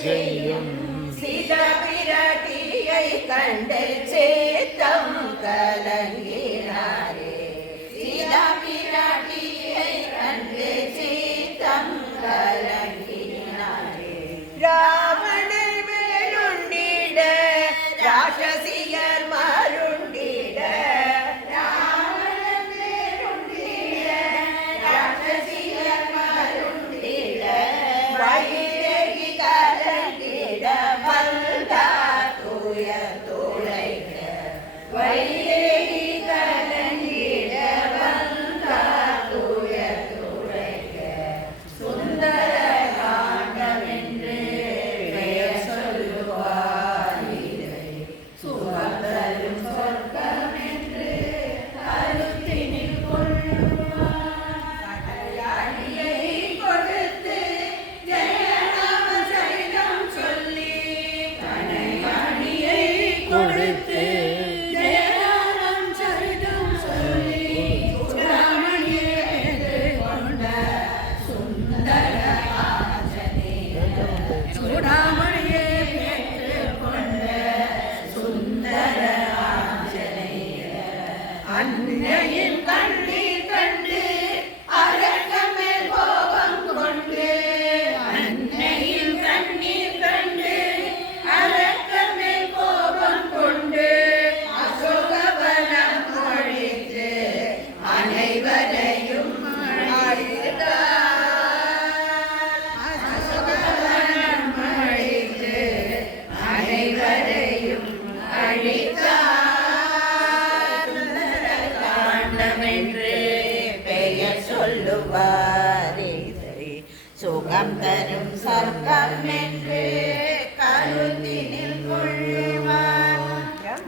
செய்யும் சீதாபிராட்டியை கண்டு சேத்தம் கலங்கினாரே சீதாபிராட்டியை கண்டு சேத்தம் கலங்கினாரே ராவணன் மேலுண்டிட ராட்சசியர் மருண்டிட ராவணன் மேலுண்டிட ராட்சசியர் மருண்டிட வைதேகி கலங்கிட வந்தார் தூய துளைக்க வைதேகி கலங்கிட வந்தார் தூய துளைக்க சுந்தர காண்டமென்று பெயர் சொல்லுவார் இதை சுகந்தரும் சொர்க்கமென்று கருத்தினில் கொள்ளுவார் கல்யாணியை கொடுத்து ஜெயராம சரிதம் சொல்லி கல்யாணியை கொடுத்து ஜெயராமன் சரிதம் சொல்லி சுப்பிரமணியை கொண்ட சுந்தர ஆஞ்சநேயர் சுடாமணியை பெற்றுக்கொண்ட சுந்தர ஆஞ்சநேயர் அன்னையின் கண்ணீர் கண்டு அரக்கமேல் கோபம் கொண்டு அன்னையின் கண்ணீர் கண்டு அரக்கமேல் கோபம் கொண்டு அசோகவனம் அழித்து அனைவரையும் அழித்தார் அசோகவனம் அழித்து அனைவரையும் அழித்தார் காண்டமென்று பெயர் சொல்லுவார் இதை சுகம் தரும் சொர்க்கம் என்று கருதி